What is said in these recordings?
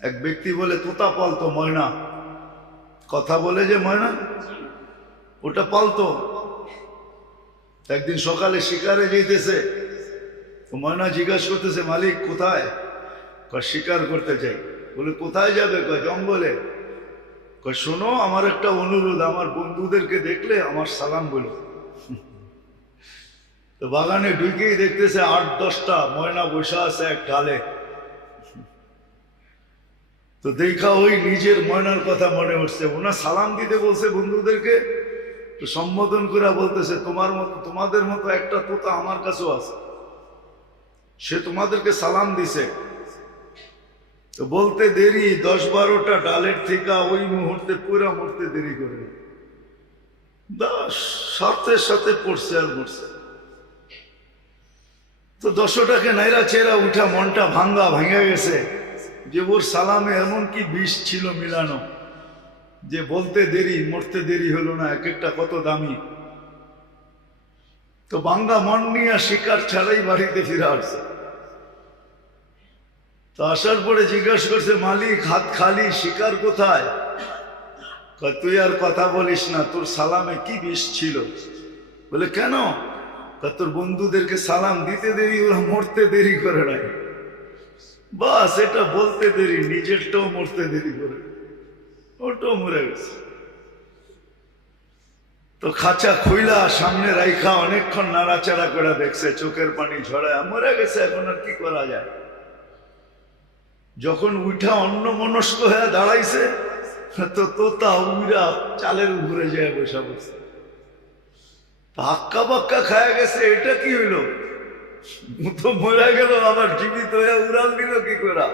এক ব্যক্তি বলে তোতা পালতো ময়না, কথা বলে যে ময়না, ওটা পালতো। একদিন সকালে শিকারে যেতেছে, তো ময়না জিজ্ঞাসা করতেছে মালিক কোথায়? শিকার করতে চাই। বলে কোথায় যাবে? জঙ্গলে। শোনো, আমার একটা অনুরোধ, আমার বন্ধুদেরকে দেখলে আমার সালাম বলো। তো বাগানে ঢুকেই দেখতেছে 8-10টা ময়না বসে আছে এক ডালে। তো দেখা ওই নিজের ময়নার কথা মনে উঠছে, ওনা সালাম দিতে বলছে বন্ধুদেরকে, তো সম্বোধন করে বলতেছে তোমাদের মতো একটা তোতা আমার কাছেও আছে, সে তোমাদেরকে সালাম দিছে। তো বলতে দেরি, 10-12টা ডালের থেকে ওই মুহূর্তে পুরা মরতে দেরি করে সাথে সাথে পড়ছে আর মরছে। তো 10টাকে নাইরা চেরা উঠা মনটা ভাঙা গেছে যে ওর সালামে এমন কি বিষ ছিল মিলানো যে বলতে দেরি মরতে দেরি হলো না, এক একটা কত দামি। তো ভাঙ্গা মন নিয়ে শিকার ছাড়াই বাড়িতে ফিরে আসছে। তো আসার পরে জিজ্ঞাসা করছে মালিক হাত খালি, শিকার কোথায়? তুই আর কথা বলিস না, তোর সালামে কি বিষ ছিল? বলে কেন? তোর বন্ধুদেরকে সালাম দিতে দেরি, ওরা মরতে দেরি করে নাই। বাস এটা বলতে দেরি, নিজেরটাও মরতে দেরি করে, ওটাও মরে গেছে। তো খাঁচা খুইলা সামনে রাইখা অনেকক্ষণ নাড়াচাড়া করে দেখছে, চোখের পানি ঝরায়, মরে গেছে, এখন আর কি করা যায়। যখন উঠা অন্যমনস্ক হয়ে দাঁড়াইছে, তো তোতা উইরা চালের উপরে যায় বসা বসে, হাক্কা বাক্কা খায়া গেছে। এটা কি হইল? তো মরে গেল, আবার জীবিত হয়ে উড়াল দিল কি করা?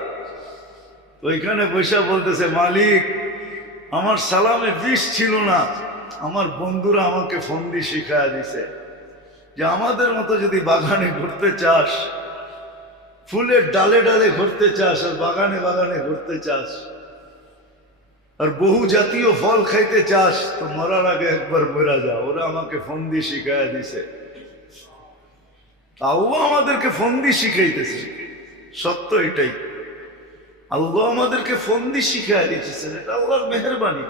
ওইখানে বসা বলতেছে মালিক আমার সালামে বিষ ছিল না, আমার বন্ধুরা আমাকে ফন্দি শিখায়া দিছে যে আমাদের মতো যদি বাগানে ঘুরতে চাস, ফুলের ডালে ডালে ঘুরতে চাস, আর বাগানে বাগানে ঘুরতে চাস, আর বহু জাতীয় ফল খাইতে চাস, তো মরার আগে একবার মরা যা। ওরা আমাকে ফন্দি শিখায়া দিছে। আল্লাহ আমাদেরকে ফন্দি শিখাইতেছে, সত্য এটাই। আল্লাহ আমাদেরকে ফন্দি শিখাই দিতেছেন, এটা আল্লাহর মেহেরবানি।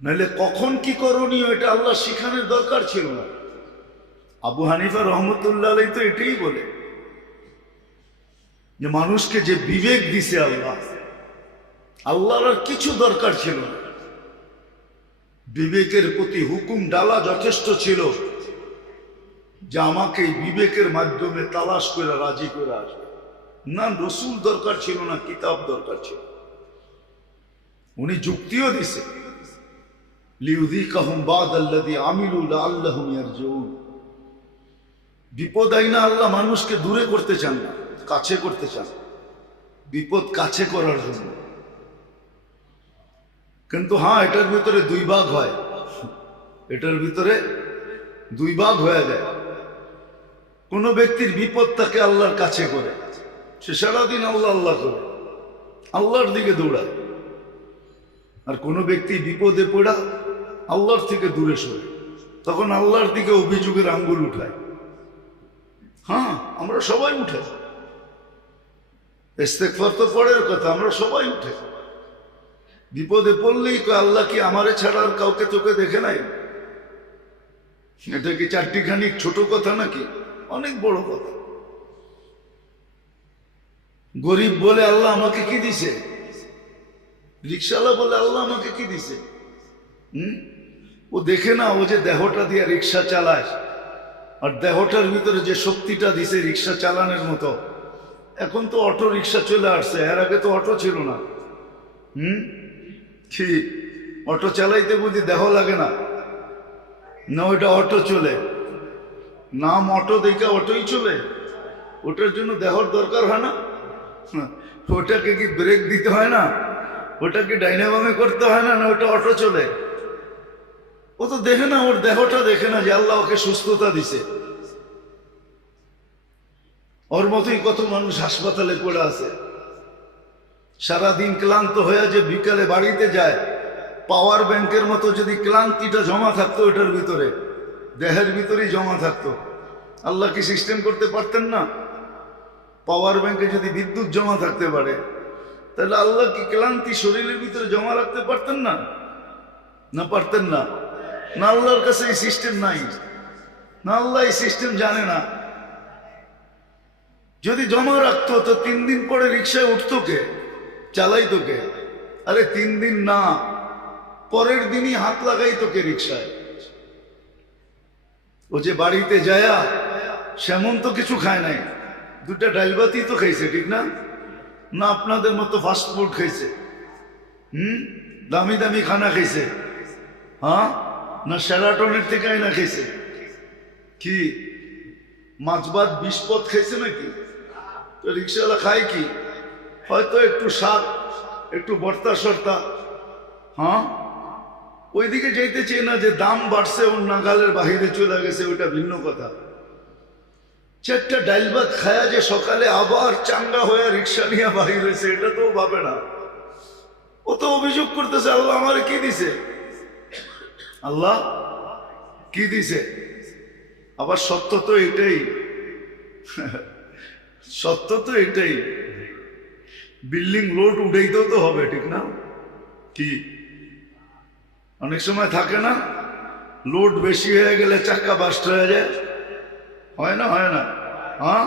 নাহলে কখন কি করণীয় এটা আল্লাহ শিখানোর দরকার ছিল না। আবু হানিফা রহমতুল্লাহ আলাইহি তো এটাই বলে যে মানুষকে যে বিবেক দিছে আল্লাহ, আল্লাহর আর কিছু দরকার ছিল না। বিবেকের প্রতি হুকুম ডালা যথেষ্ট ছিল যে আমাকে এই বিবেকের মাধ্যমে তালাশ করে রাজি করে আসবে। না রসুল দরকার ছিল না, কিতাব দরকার ছিল। উনি যুক্তিও দিছে, লিউযীকাহুম বা'দাল্লাযী আমিলু লাআল্লাহুম ইয়ারজিউন। বিপদ আইনা আল্লাহ মানুষকে দূরে করতে চান না, কাছে করতে চান, বিপদ কাছে করার জন্য। কিন্তু হ্যাঁ, এটার ভিতরে দুই ভাগ হয়, এটার ভিতরে দুই ভাগ হয়ে যায়। কোন ব্যক্তির বিপদ তাকে আল্লাহর কাছে করে, সে সারাদিন আল্লাহ আল্লাহ করে, আল্লাহর দিকে দৌড়ায়। আর কোনো ব্যক্তি বিপদে পড়া আল্লাহর থেকে দূরে সরে, তখন আল্লাহর দিকে অভিযোগের আঙ্গুল উঠায়। হ্যাঁ, আমরা সবাই উঠে, ইস্তেগফার তো পরের কথা, আমরা সবাই উঠে। বিপদে পড়লেই আল্লাহ কি আমারে ছাড়া আর কাউকে চোখে দেখে নাই? এটা কি চারটিখানি ছোট কথা নাকি? অনেক বড় কথা। গরিব বলে আল্লাহ আমাকে কি দিছে, রিক্সাওয়ালা বলে আল্লাহ আমাকে কি দিছে। ও দেখে না, ও যে দেহটা দিয়ে রিক্সা চালায়, আর দেহটার ভিতরে যে শক্তিটা দিছে রিক্সা চালানোর মতো। এখন তো অটো রিক্সা চলে আসছে, এর আগে তো অটো ছিল না। কি অটো চালাইতে বুঝি দেহ লাগে না? না, ওইটা অটো চলে, নাম অটো দেখে অটোই চলে। ওটার জন্য দেহর দরকার হয় না? ওটাকে কি ব্রেক দিতে হয় না? ওটাকে ডাইনে বামে করতে হয় না? না, ওটা অটো চলে। ও তো দেখে না, ওর দেহটা দেখে না যে আল্লাহ ওকে সুস্থতা দিছে। ওর মতোই কত মানুষ হাসপাতালে পড়ে আছে, সারাদিন ক্লান্ত হয়ে যে বিকালে বাড়িতে যায়, পাওয়ার ব্যাংকের মতো যদি ক্লান্তিটা জমা থাকতো ওটার ভিতরে, দেহের ভিতরেই জমা থাকতো, আল্লাহ কি সিস্টেম করতে পারতেন না? পাওয়ার ব্যাংকে যদি বিদ্যুৎ জমা থাকতে পারে, তাহলে আল্লাহ কি ক্লান্তি শরীরের ভিতরে জমা রাখতে পারতেন না? না পারতেন না? না আল্লাহর কাছে এই সিস্টেম নাই? না আল্লাহ এই সিস্টেম জানে না? যদি জমা রাখতো তো 3 দিন পরে রিক্সায় উঠতো কে, চালাইতো কে? আরে 3 দিন না, পরের দিনই হাত লাগাইতো কে রিক্সায়? ও যে বাড়িতে যায়া সেমন তো কিছু খায় নাই, 2টা ডাল ভাতই তো খাইছে, ঠিক না? না আপনাদের মতো ফাস্ট ফুড খাইছে, দামি দামি খানা খাইছে, হ্যাঁ? না সেরাটনের থেকে আইনা খাইছে? কি মাছ ভাত 20 পদ খাইছে নাকি? তো রিক্সাওয়ালা খায় কি? হয়তো একটু শাক, একটু ভর্তা সর্তা, হ্যাঁ? ওইদিকে যাইতে চেয়ে না যে দাম বাড়ছে, ওর নাগালের বাহিরে চলে গেছে, ওইটা ভিন্ন কথা। 4টা ডাল ভাত খায়া যে সকালে আবার চাঙ্গা হয়ে রিক্সা নিয়ে বাহির হয়েছে, এটা তো ভাবে না। ও তো অভিযোগ করতেছে, আল্লাহ আমারে কি দিছে? আল্লাহ কি দিছে? আবার সত্য তো এটাই, সত্য তো এটাই, বিল্ডিং লোড উঠাইতেও তো হবে, ঠিক না? কি অনেক সময় থাকে না, লোড বেশি হয়ে গেলে চাক্কা বাস্ট হয়ে যায়, হয় না? হয় না? হ্যাঁ,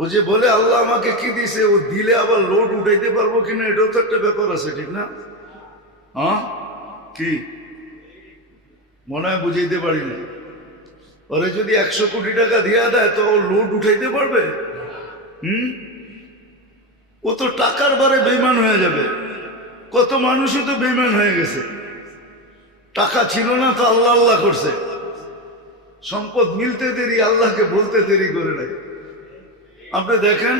ও যে বলে আল্লাহ আমাকে কি দিছে, ও দিলে আবার লোড উঠাইতে পারবো কিনা, এটাও তো একটা ব্যাপার আছে, ঠিক না? হ্যাঁ, কি মনে হয় বুঝাইতে পারি না? ওরে যদি 100 কোটি টাকা দিয়া দেয় তো ও লোড উঠাইতে পারবে? ও তো টাকার বারে বেইমান হয়ে যাবে। কত মানুষই তো বেইমান হয়ে গেছে, টাকা ছিল না তো আল্লাহ আল্লাহ করছে, সম্পদ মিলতে দেরি, আল্লাহকে বলতে দেরি করে নাই। আপনি দেখেন,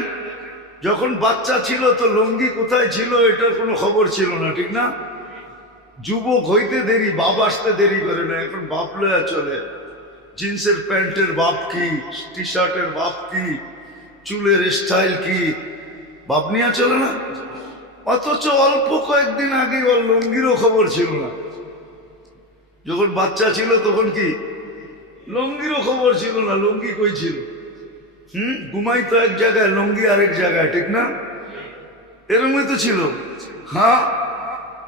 যখন বাচ্চা ছিল তো লুঙ্গি কোথায় ছিল এটার কোনো খবর ছিল না, ঠিক না? যুবক হইতে দেরি, বাপ আসতে দেরি করে না, এখন বাপ লয়া চলে। জিন্সের প্যান্টের বাপ কি, টি শার্টের বাপ কি, চুলের স্টাইল কি, বাপ নিয়ে চলে না? অথচ অল্প কয়েকদিন আগে ওর লুঙ্গিরও খবর ছিল না। যখন বাচ্চা ছিল তখন কি লুঙ্গিরও খবর ছিল না? লুঙ্গি কই ছিল? ঘুমাইতো এক জায়গায়, লুঙ্গি আরেক জায়গায়, ঠিক না? এরকমই তো ছিল। হ্যাঁ,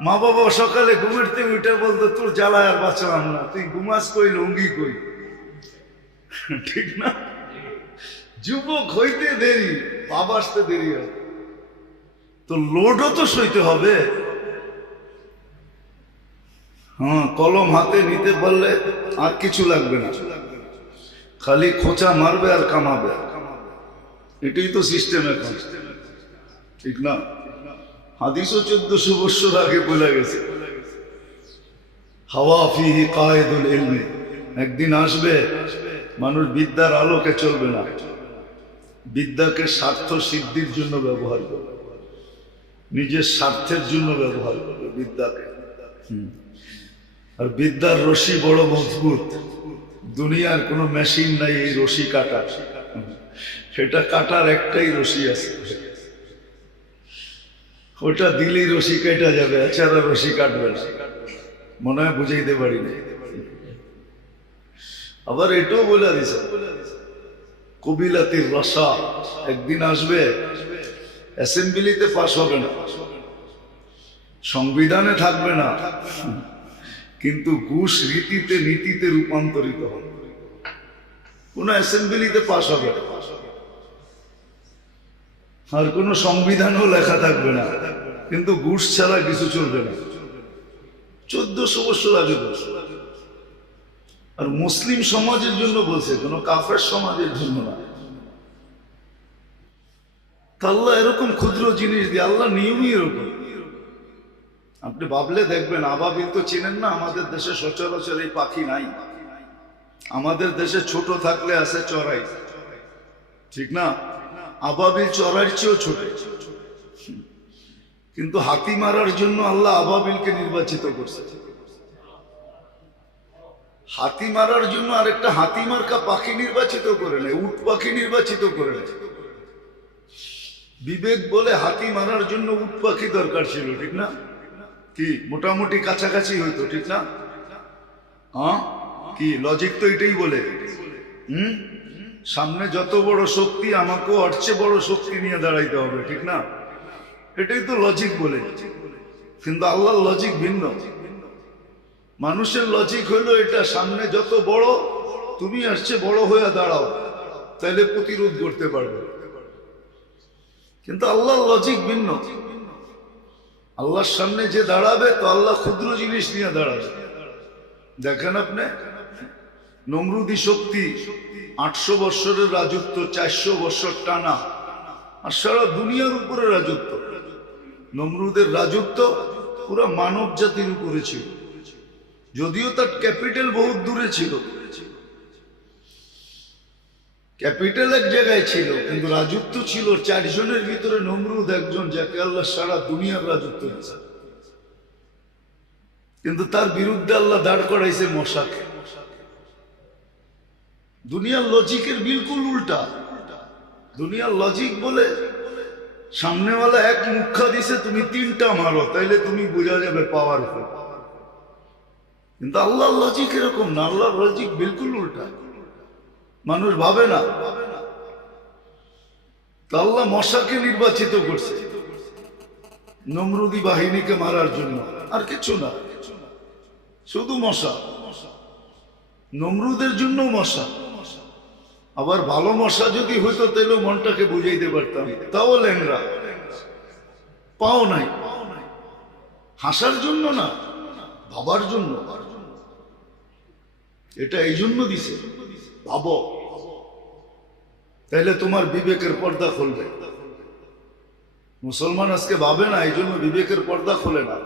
মা বাবা সকালে ঘুমের থেকে উঠে বলতো, তোর জ্বালায় আর বাঁচলাম না, তুই ঘুমাস কই, লুঙ্গি কই, ঠিক না? যুবক হইতে দেরি, বাবা আসতে দেরি হয়, তো লোডও তো সইতে হবে। হ্যাঁ, কলম হাতে নিতে পারলে আর কিছু লাগবে না, খালি খোঁচা মারবে আর কামাবে, এটাই তো সিস্টেম এখন, ঠিক না? হাদিসও 1400 বছর আগে বলে গেছে, হাওয়া ফিহি কায়েদুল ইলমি, একদিন আসবে মানুষ বিদ্যার আলোকে চলবে না, বিদ্যাকে স্বার্থ সিদ্ধির জন্য ব্যবহার করবে, নিজের স্বার্থের জন্য ব্যবহার করবে বিদ্যাকে। আর বিদ্যার রশি বড় মজবুত, দুনিয়ার কোনো মেশিন নাই এই রশি কাটার, সেটা কাটার একটাই রশি আছে, ওটা দিলেই রশি কেটে যাবে, এছাড়া রশি কাটবে না। মনে হয় বুঝাইতে পারি না। আবার এটাও বলে দিছে, কবিলাতির রসা, একদিন আসবে অ্যাসেম্বলিতে পাশ হবে না, সংবিধানে থাকবে না, কিন্তু ঘুষ রীতিতে নীতিতে রূপান্তরিত হবে। কোন অ্যাসেম্বলিতে পাশ হবে না, আর কোন সংবিধানও লেখা থাকবে না, কিন্তু ঘুষ ছাড়া কিছু চলবে না। 1400 বছর আগে বলছে, আর মুসলিম সমাজের জন্য বলছে, কোন কাফের সমাজের জন্য না। আল্লাহ এরকম ক্ষুদ্র জিনিস দিয়ে, আল্লাহ নিয়মই এরকম। আপনি ভাবলে দেখবেন, আবাবিল তো চেনেন না, আমাদের দেশে সচরাচর এই পাখি নাই। আমাদের দেশে ছোট থাকলে আছে চড়াই, ঠিক না? আবাবিল চড়াইর চেয়েও ছোট, কিন্তু হাতি মারার জন্য আল্লাহ আবাবিলকে নির্বাচিত করছে। হাতি মারার জন্য আরেকটা হাতি মার্কা পাখি নির্বাচিত করে নেয়, উট পাখি নির্বাচিত করে নেয়। বিবেক বলে হাতি মারার জন্য উট পাখি দরকার ছিল, ঠিক না? কি মোটামুটি কাছাকাছি হইতো, ঠিক না? হ্যাঁ, কি লজিক তো এটাই বলে। সামনে যত বড় শক্তি, আমাকেও ওর চেয়ে বড় শক্তি নিয়ে দাঁড়াইতে হবে, ঠিক না? এটাই তো লজিক বলে, কিন্তু আল্লাহর লজিক ভিন্ন। মানুষের লজিক হলো এটা, সামনে যত বড় তুমি আসছে বড় হয়ে দাঁড়াও, তাইলে প্রতিরোধ করতে পারবে। কিন্তু আল্লাহর লজিক ভিন্ন। আল্লাহর সামনে যে দাঁড়াবে তো আল্লাহ ক্ষুদ্র জিনিস নিয়ে দাঁড়াবে। দেখেন আপনি নমরুদি শক্তি, 800 বৎসরের রাজত্ব, 400 বৎসর টানা, আর সারা দুনিয়ার উপরে রাজত্ব। নমরুদের রাজত্ব পুরো মানব জাতির উপরে ছিল, যদিও তার ক্যাপিটাল বহুত দূরে ছিল। ক্যাপিটাল এক জায়গায় ছিল, কিন্তু রাজত্ব ছিল 4 জনের ভিতরে নমরুদ একজন, যাকে আল্লাহ সারা দুনিয়ার রাজত্ব দিয়েছে। কিন্তু তার বিরুদ্ধে আল্লাহ দাঁড় করাইছে মশাকে। দুনিয়ার লজিকের বিলকুল উল্টা। দুনিয়ার লজিক বলে সামনেওয়ালা এক মুখা দিছে, তুমি 3টা মারো, তাইলে তুমি বোঝা যাবে পাওয়ারফুল। কিন্তু আল্লাহর লজিক এরকম না, আল্লাহর লজিক বিলকুল উল্টা। মানুষ ভাবে না। তো আল্লাহ মশাকে নির্বাচিত করছে নমরুদি বাহিনীকে মারার জন্য, আর কিছু না, শুধু মশা। নমরুদের জন্য মশা। আবার ভালো মশা যদি হইতো তাহলে মনটাকে বুঝাইতে পারতাম, তাও ল্যাংরা, পাও নাই। হাসার জন্য না, ভাবার জন্য। এটা এই জন্য দিছে, ভাবো, তাইলে তোমার বিবেকের পর্দা খুলবে। মুসলমান আজকে ভাবে না, এই জন্য বিবেকের পর্দা খোলে না।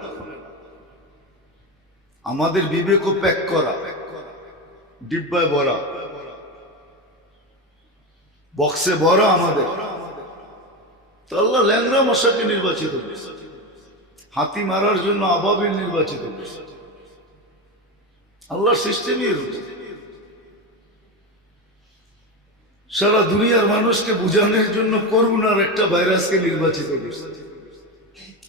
আমাদের বিবেকও প্যাক করা, ডিব্বায় ভরা, বক্সে ভরা আমাদের। তো আল্লাহ ল্যাংরা মশাকে নির্বাচিত করেছে, হাতি মারার জন্য আবাবিল নির্বাচিত করেছে। আল্লাহর সিস্টেমই এরকম। সারা দুনিয়ার মানুষকে বুঝানোর জন্য করোনার একটা ভাইরাসকে নির্বাচিত করেছে।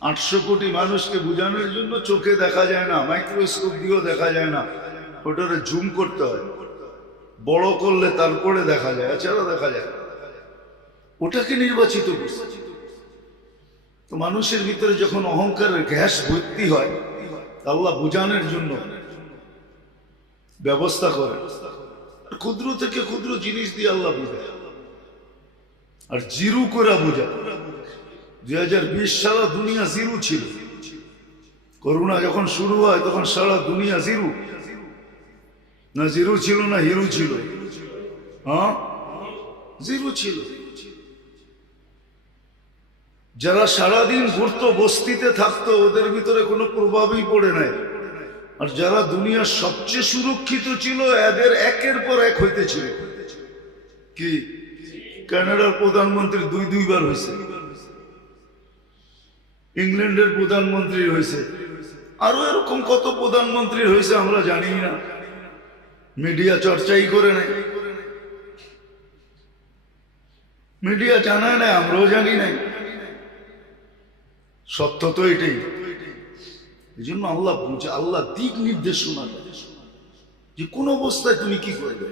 800 কোটি মানুষকে বুঝানোর জন্য চোখে দেখা যায় না, মাইক্রোস্কোপ দিয়েও দেখা যায় না, ওটারে জুম করতে হয়, বড় করলে তারপরে দেখা যায়, এছাড়া দেখা যায়। ওটাকে নির্বাচিত করছে। তো মানুষের ভিতরে যখন অহংকারের গ্যাস ভর্তি হয়, আল্লাহ বুঝানোর জন্য ব্যবস্থা করে। ক্ষুদ্র থেকে ক্ষুদ্র জিনিস দিয়ে আল্লাহ বুঝায়, আর জিরু করে বুঝায়। 2020 সারা দুনিয়া জিরু ছিল। করোনা যখন শুরু হয় তখন সারা দুনিয়া জিরু, না জিরু ছিল না হিরু ছিল? হ্যাঁ, জিরু ছিল। যারা সারাদিন ঘুরতো, বস্তিতে থাকতো, ওদের ভিতরে কোনো প্রভাবই পড়ে নাই। আর যারা দুনিয়ার সবচেয়ে সুরক্ষিত ছিল, এদের একের পর এক হইতেছিল। কি কানাডার প্রধানমন্ত্রী 2 বার হয়েছে, ইংল্যান্ডের প্রধানমন্ত্রী হয়েছে, আরো এরকম কত প্রধানমন্ত্রী হয়েছে আমরা জানি না, মিডিয়া চর্চাই করে নাই, মিডিয়া জানায় না, আমরাও জানি নাই। সত্য তো এটাই। এই জন্য আল্লাহ বুঝে, আল্লাহ দিক নির্দেশনা দেয় যে কোন অবস্থায় তুমি কি করবে।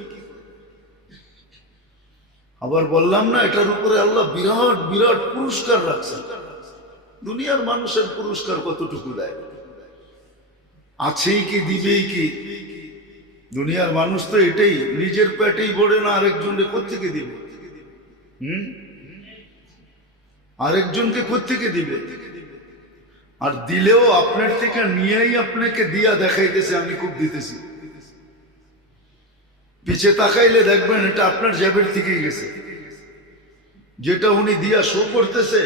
আবার বললাম না, এটার উপরে আল্লাহ বিরাট বিরাট পুরস্কার রাখছেন। দুনিয়ার মানুষের পুরস্কার কতটুকু দেয়, আছেই কি দিবেই কি? দুনিয়ার মানুষ তো এটাই, নিজের পেটেই ভরে না, আরেকজনকে কোত্থেকে দিবে? আরেকজনকে কোত্থেকে দিবে? আর দিলেও আপনার থেকে নিয়েই আপনাকে দিয়া দেখাইতেছে আমি খুব দিতেছি। পিছে তাকাইলে দেখবেন এটা আপনার জেবের থেকেই গেছে। যেটা উনি দিয়া শো করতেছে,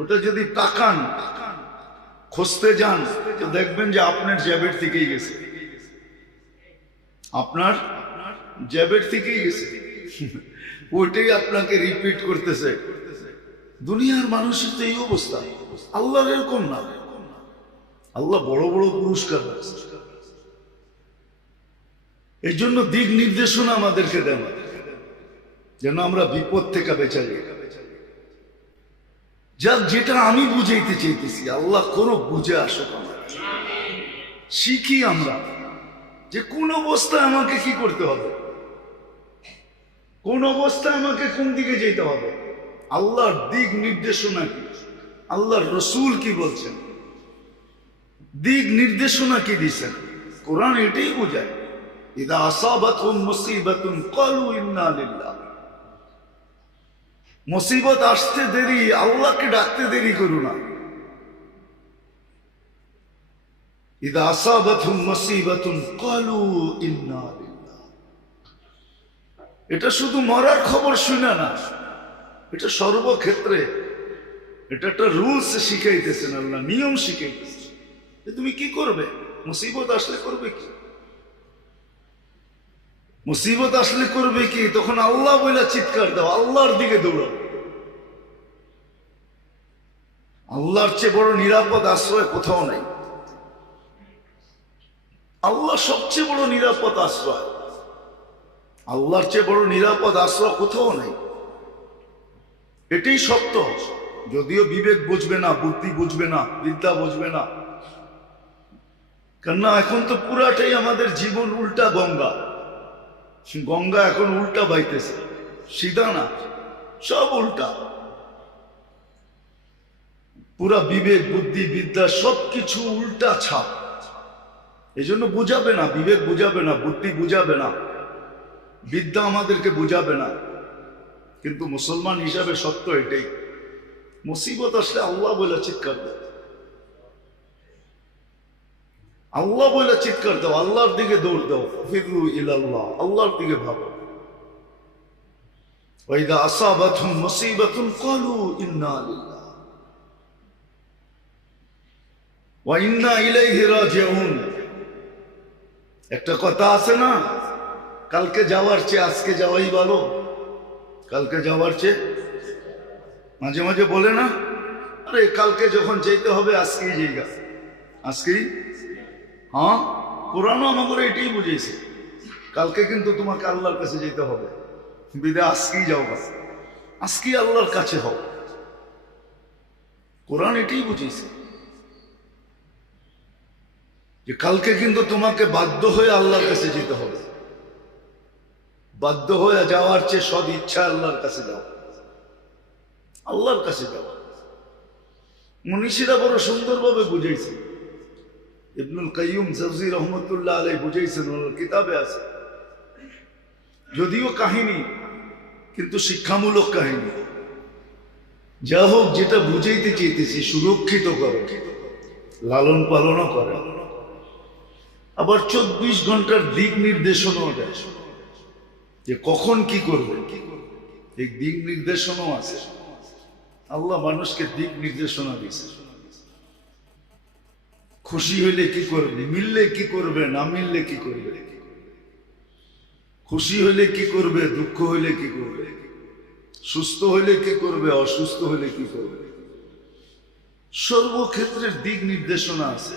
ওটা যদি তাকান, খুঁজতে যান, তো দেখবেন যে আপনার জেবের থেকেই গেছে, আপনার জেবের থেকেই গেছে। ওইটাই আপনাকে রিপিট করতেছে। দুনিয়ার মানুষের তো এই অবস্থা, আল্লাহর এরকম না। আল্লাহ বড় বড় পুরস্কার রাখছে। এই জন্য দিক নির্দেশনা আমাদেরকে দেন, যেন আমরা বিপদ থেকে বেঁচে যাই। যাক, যেটা আমি বুঝাইতে চাইতেছি, আল্লাহ করুক, বুঝে আসুক, আমরা শিখি আমরা যে কোন অবস্থায় আমাকে কি করতে হবে, কোন অবস্থায় আমাকে কোন দিকে যেতে হবে। আল্লাহর দিক নির্দেশনা কি, আল্লাহর রসুল কি বলছেন, দিক নির্দেশনা কি দিচ্ছেন। কোরআন এটাই বোঝায়, ইদা আসাবাতহুম মুসিবাতুন ক্বালু ইন্না লিল্লাহ। মুসিবত আসতে দেরি, আল্লাহকে ডাকতে দেরি করো না। ইদা আসাবাতহুম মুসিবাতুন ক্বালু ইন্না লিল্লাহ। এটা শুধু মরার খবর শুনে না, এটা সর্বক্ষেত্রে, এটা একটা রুলস শিখাইতেছেন আল্লাহ, নিয়ম শিখাইতেছেন। তুমি কি করবে মুসিবত আসলে, করবে কি? মুসিবত আসলে করবে কি? তখন আল্লাহ বলে চিৎকার দাও, আল্লাহর দিকে দৌড়াও। আল্লাহর চেয়ে বড় নিরাপদ আশ্রয় কোথাও নাই। আল্লাহ সবচেয়ে বড় নিরাপদ আশ্রয়, আল্লাহর চেয়ে বড় নিরাপদ আশ্রয় কোথাও নাই। এটাই সত্য। যদিও বিবেক বুঝবে না, বুদ্ধি বুঝবে না, বিদ্যা বুঝবে না, কেননা এখন তো পুরাটাই আমাদের জীবন উল্টা গঙ্গা। গঙ্গা এখন উল্টা বাইতেছে, সিধা না, সব উল্টা। পুরা বিবেক বুদ্ধি বিদ্যা সবকিছু উল্টা ছাপ। এই জন্য বুঝাবে না, বিবেক বুঝাবে না, বুদ্ধি বুঝাবে না, বিদ্যা আমাদেরকে বুঝাবে না। কিন্তু মুসলমান হিসাবে সত্য এটাই, মুসিবত আসলে আল্লাহ বলে চিৎকার দাও, আল্লাহ বলে চিৎকার দাও, আল্লাহর দিকে দৌড় দাও। ফিরু ইলাল্লাহ, আল্লাহর দিকে ভাবো। ওয়াইদা আসাবাতহুম মুসিবাতুন ক্বালু ইন্না লিল্লাহ ওয়া ইন্না ইলাইহি রাজিউন। একটা কথা আছে না, কালকে যাওয়ার চেয়ে আজকে যাওয়াই ভালো। কালকে যাওয়ার চেয়ে, মাঝে মাঝে বলে না, আরে কালকে যখন যেতে হবে আজকেই যাইগা, আজকেই। হ্যাঁ, কোরআনও আমাকে এটাই বুঝিয়েছে, কালকে কিন্তু তোমাকে আল্লাহর কাছে যেতে হবে, বিদায় আজকেই যাও, আজকেই আল্লাহর কাছে হও। কোরআন এটাই বুঝিয়েছে যে কালকে কিন্তু তোমাকে বাধ্য হয়ে আল্লাহর কাছে যেতে হবে। বাধ্য হয়ে যাওয়ার চেয়ে সদ ইচ্ছা আল্লাহর কাছে যাও, আল্লাহর কাছে যাও। মনীষীরা বড় সুন্দরভাবে বুঝাইছে, ইবনুল কাইয়ুম জাওজি রহমতুল্লাহ আলাইহি বুঝাইছেন, ওনার কিতাবে আছে। যদিও কাহিনী, কিন্তু শিক্ষামূলক কাহিনী। যা হোক, যেটা বুঝাইতে চেয়েছি, সুরক্ষিত করো, লালন পালনও করে, আবার 24 ঘন্টার দিক নির্দেশনাও দেয় যে কখন কি করবে। এই দিক নির্দেশনাও আছে, আল্লাহ মানুষকে দিক নির্দেশনা দিয়েছে। খুশি হইলে কি করবে, মিললে কি করবে, না মিললে কি করবে, খুশি হইলে কি করবে, দুঃখ হইলে কি করবে, সুস্থ হইলে কি করবে, অসুস্থ হইলে কি করবে, সর্বক্ষেত্রে দিক নির্দেশনা আছে।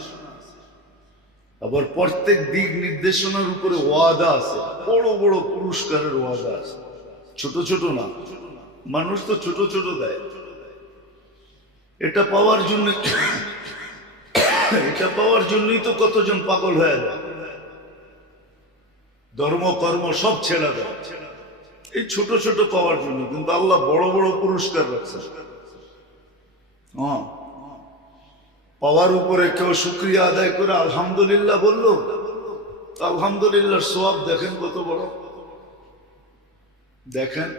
আবার প্রত্যেক দিক নির্দেশনার উপরে ওয়াদা আছে, বড় বড় পুরস্কারের ওয়াদা আছে, ছোট ছোট না। মানুষ তো ছোট ছোট দেয়। এটা পাওয়ার জন্য, এটা পাওয়ার জন্যই তো কতজন পাগল হয়ে যায়, ধর্ম কর্ম সব ছেড়ে দেয় এই ছোট ছোট পাওয়ার জন্য। কিন্তু আল্লাহ বড় বড় পুরস্কার রাখছে। হ্যাঁ, পাওয়ার উপরে কেউ শুকরিয়া আদায় করে আলহামদুলিল্লাহ বললো, আলহামদুলিল্লাহর সওয়াব দেখেন কত বড়। দেখেন,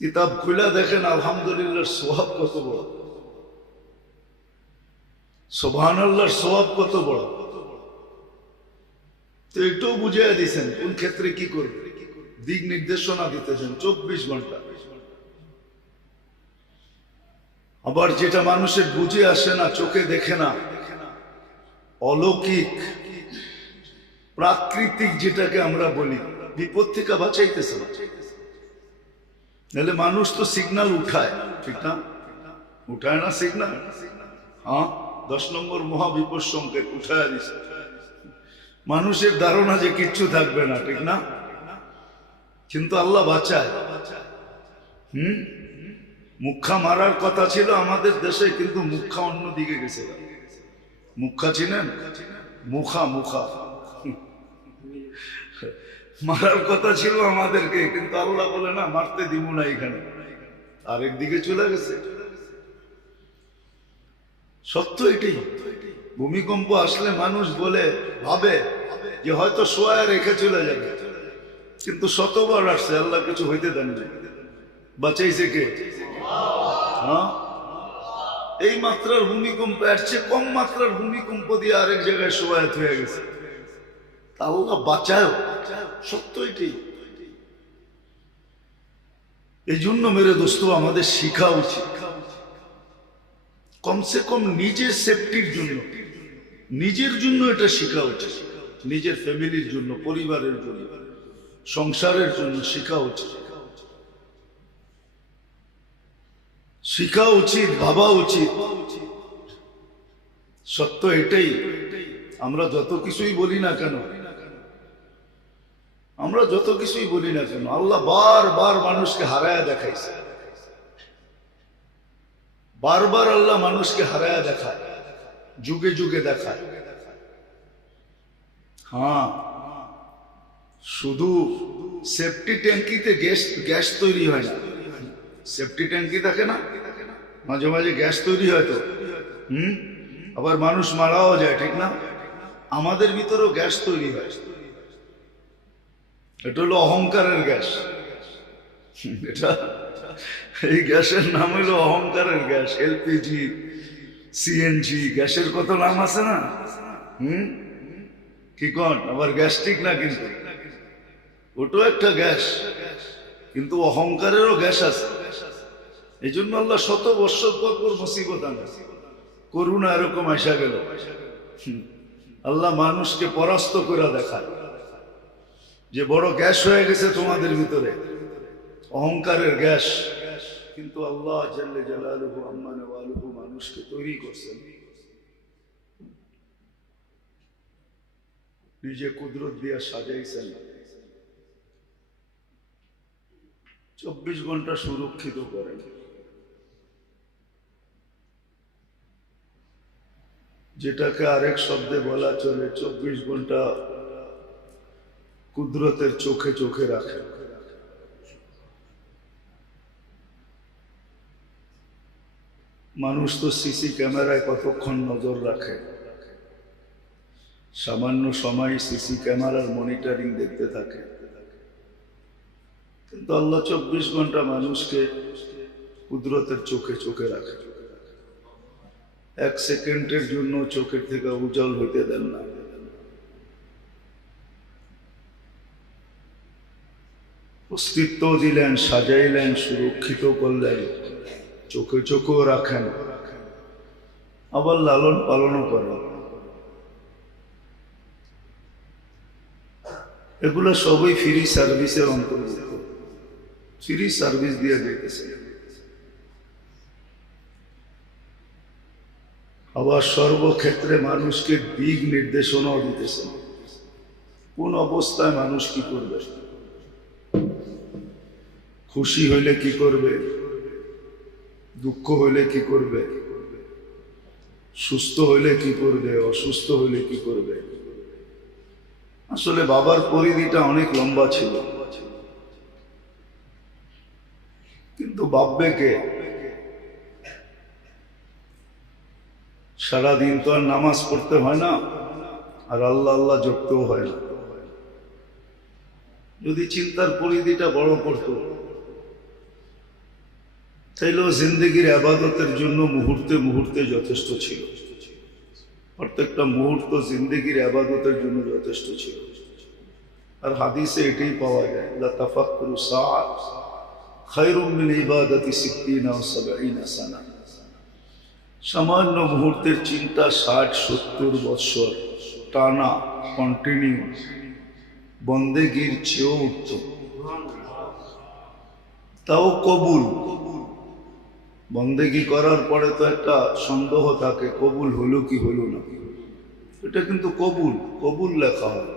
কিতাব খুলে দেখেন আলহামদুলিল্লাহর সওয়াব কত বড়, সুবহানাল্লাহর সওয়াব কত বড়। তো এটাও বুঝিয়ে দিয়েছেন কোন ক্ষেত্রে কি করবে, দিক নির্দেশনা দিতেছেন 24 ঘন্টা। আবার যেটা মানুষের বুঝে আসে না, চোখে দেখে না, অলৌকিক প্রাকৃতিক যেটাকে আমরা বলি, বিপদ থেকে বাঁচাইতেছে না। নাহলে মানুষ তো সিগন্যাল উঠায়, ঠিক না? উঠায় না সিগন্যাল? হ্যাঁ, 10 নম্বর মহাবিপদ সংকেত উঠায় দিছে। মানুষের ধারণা যে কিচ্ছু থাকবে না, ঠিক না? কিন্তু আল্লাহ বাঁচায়। মুখা মারার কথা ছিল আমাদের দেশে, কিন্তু মুখা অন্যদিকে গেছে। মুখা চিনেন? মুখা মুখা মারার কথা ছিল আমাদেরকে, কিন্তু আল্লাহ বলে না, মারতে দিব না, এখানে আরেক দিকে চলে গেছে। সত্য এটাই। ভূমিকম্প আসলে মানুষ বলে ভাবে যে হয়তো শোয়া রেখে চলে যাবে, কিন্তু শতবার আসছে, আল্লাহ কিছু হইতে দেন না। বাঁচাইছে কে? হ্যাঁ, এই মাত্রার ভূমিকম্প, এর চেয়ে কম মাত্রার ভূমিকম্প দিয়ে আরেক জায়গায় শোয়াত হয়ে গেছে, তা আল্লাহ বাঁচায়। সত্য এটাই। এই জন্য মেরে দোস্ত আমাদের শিখা উচিত, কমসে কম নিজের সেফটির জন্য, নিজের জন্য এটা শিখা উচিত, নিজের ফ্যামিলির জন্য, পরিবারের জন্য, সংসারের জন্য শিখা উচিত, শিখা উচিত, ভাবা উচিত। সত্য এটাই। আমরা যত কিছুই বলি না কেন, আমরা যত কিছুই বলি না কেন, আল্লাহ বারবার মানুষকে হারায়া দেখাইছে, বারবার আল্লাহ মানুষকে হারায়া দেখায়, যুগে যুগে দেখায়। হ্যাঁ, শুধু সেফটি ট্যাঙ্কিতে গ্যাস তৈরি হয় না, সেফটি ট্যাঙ্কি থাকে না, মাঝে মাঝে গ্যাস তৈরি হয় তো, আবার মানুষ মারাও যায়, ঠিক না? আমাদের ভিতরেও গ্যাস তৈরি হয়, এটা হলো অহংকারের গ্যাস। এটা, এই গ্যাসের নাম হলো অহংকারের গ্যাস। এলপিজি, সিএনজি, গ্যাসের কত নাম আছে না? কি কন? আবার গ্যাস্ট্রিক না, কিন্তু ওটাও একটা গ্যাস, কিন্তু অহংকারেরও গ্যাস আছে। এই জন্য আল্লাহ শত বৎসর পর পর মুসিবত আনে, করুণা এরকম আসা গেল, আল্লাহ মানুষকে পরাস্ত করে দেখায় যে বড় গ্যাস হয়ে গেছে তোমাদের ভিতরে, অহংকারের গ্যাস। কিন্তু আল্লাহ জাল্লে জালালুহু আম্মা নওয়ালুহু মানুষকে তৈরি করছেন, নিজে কুদরত দিয়া সাজাইছেন, 24 ঘন্টা সুরক্ষিত করেন। যেটাকে আরেক শব্দে বলা চলে 24 ঘন্টা কুদরতের চোখে চোখে রাখেন। মানুষ তো সিসি ক্যামেরায় কতক্ষণ নজর রাখে, সামান্য সময় সিসি ক্যামেরার মনিটরিং দেখতে থাকে, কিন্তু আল্লাহ 24 ঘন্টা মানুষকে কুদরতের চোখে চোখে রাখে। 1 সেকেন্ডের জন্য চোখের থেকে উজ্জ্বল হইতে দেন না। অস্তিত্ব দিলেন, সাজাইলেন, সুরক্ষিত করলেন, চোখে চোখেও রাখেন, আবার লালন পালনও করেন। এগুলো সবই ফ্রি সার্ভিসের অন্তর্ভুক্ত, ফ্রি সার্ভিস দিয়ে দিতেছে। আবার সর্বক্ষেত্রে মানুষকে দিক নির্দেশনাও দিতেছে, কোন অবস্থায় মানুষ কি করবে, খুশি হইলে কি করবে, দুঃখ হইলে কি করবে, সুস্থ হইলে কি করবে, অসুস্থ হইলে কি করবে। আসলে বাবার পরিধিটা অনেক লম্বা ছিল, কিন্তু ভাববে কে? সারাদিন তো আর নামাজ পড়তে হয় না, আর আল্লাহ আল্লাহ জপতেও হয় না। যদি চিন্তার পরিধিটা বড় করতো, তাইলেও জিন্দগির আবাদতের জন্য মুহূর্তে মুহূর্তে যথেষ্ট ছিল, প্রত্যেকটা মুহূর্ত জিন্দগির আবাদতের জন্য যথেষ্ট ছিল। আর হাদিসে এটাই পাওয়া যায়, লা তাফাক্কুরু সাআত খায়রুম মিন ইবাদাতি 60 ও 70 সানা। সামান্য মুহূর্তের চিন্তা 60-70 বৎসর টানা কন্টিনিউ বন্দেগীর চেয়েও উত্তম, তাও কবুল। বন্দেগী করার পরে তো একটা সন্দেহ থাকে, কবুল হলো কি হলো না, এটা কিন্তু কবুল, কবুল লেখা হয়।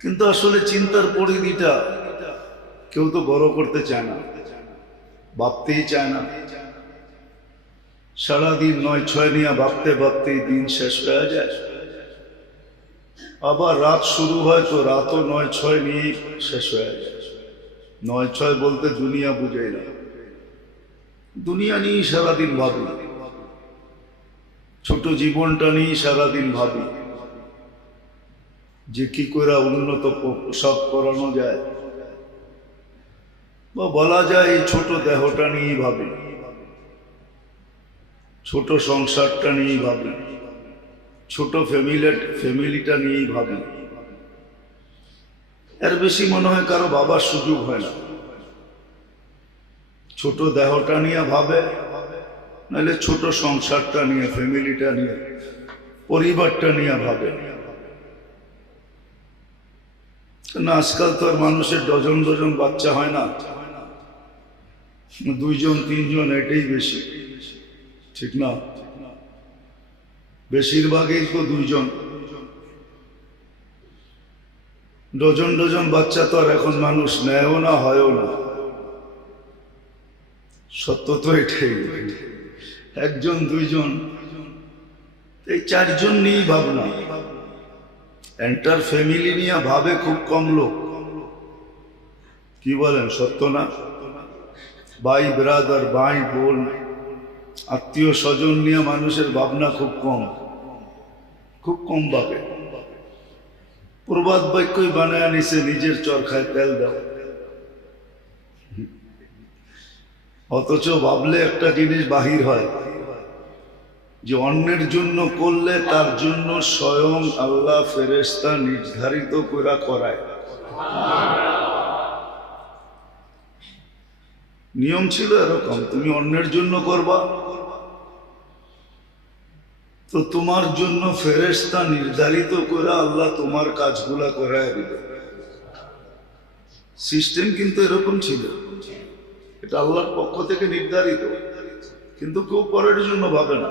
কিন্তু আসলে চিন্তার পরিধিটা কেউ তো বড় করতে চায় না, ভাবতেই চায় না। সারাদিন 9-6 নিয়ে ভাবতে ভাবতেই দিন শেষ হয়ে যায়। আবার রাত শুরু হয় তো রাতও 9-6 নিয়েই শেষ হয়ে যায়। 9-6 বলতে দুনিয়া বুঝাই না, দুনিয়া নিয়ে সারাদিন ভাবি, ছোট জীবনটা নিয়ে সারাদিন ভাবি যে কি করে উন্নত পোশাক পরানো যায়, বা বলা যায় এই ছোট দেহটা নিয়ে ভাবি, ছোট সংসারটা নিয়ে ভাবি, ছোট ফ্যামিলিটা নিয়েই ভাবি। এর বেশি মনে হয় কারো বাবার সুযোগ হয় না। ছোট দেহটা নিয়ে ভাবে, নাহলে ছোট সংসারটা নিয়ে, ফ্যামিলিটা নিয়ে, পরিবারটা নিয়ে ভাবে না। আজকাল তো আর মানুষের ডজন ডজন বাচ্চা হয় না, 2 জন 3 জন, এটাই বেশি, ঠিক না? বেশিরভাগই তো 2 জন। ডজন ডজন বাচ্চা তো আর এখন মানুষ নেয়ও না, হয়ও না। সত্য তো এটাই, 1 জন 2 জন, এই 4 জন নিয়েই ভাবনা। এন্টার ফ্যামিলি নিয়ে ভাবে খুব কম লোক। কি বলেন, সত্য না? ভাই ব্রাদার, ভাই বোন, আত্মীয় স্বজন নিয়ে মানুষের ভাবনা খুব কম ভাবে। প্রবাদ বাক্যই বানায় নিছে, নিজের চরখায় তেল দাও। অথচ ভাবলে একটা জিনিস বাহির হয় যে অন্যের জন্য করলে তার জন্য স্বয়ং আল্লাহ ফেরেশতা নির্ধারিত করায়। নিয়ম ছিল এরকম, তুমি অন্যের জন্য করবা তো তোমার জন্য ফেরেশতা নির্ধারিত করে আল্লাহ তোমার কাজগুলা করায় দিবে। সিস্টেম কিন্তু এরকম ছিল, এটা আল্লাহর পক্ষ থেকে নির্ধারিত, কিন্তু কেউ পরের জন্য ভাবে না।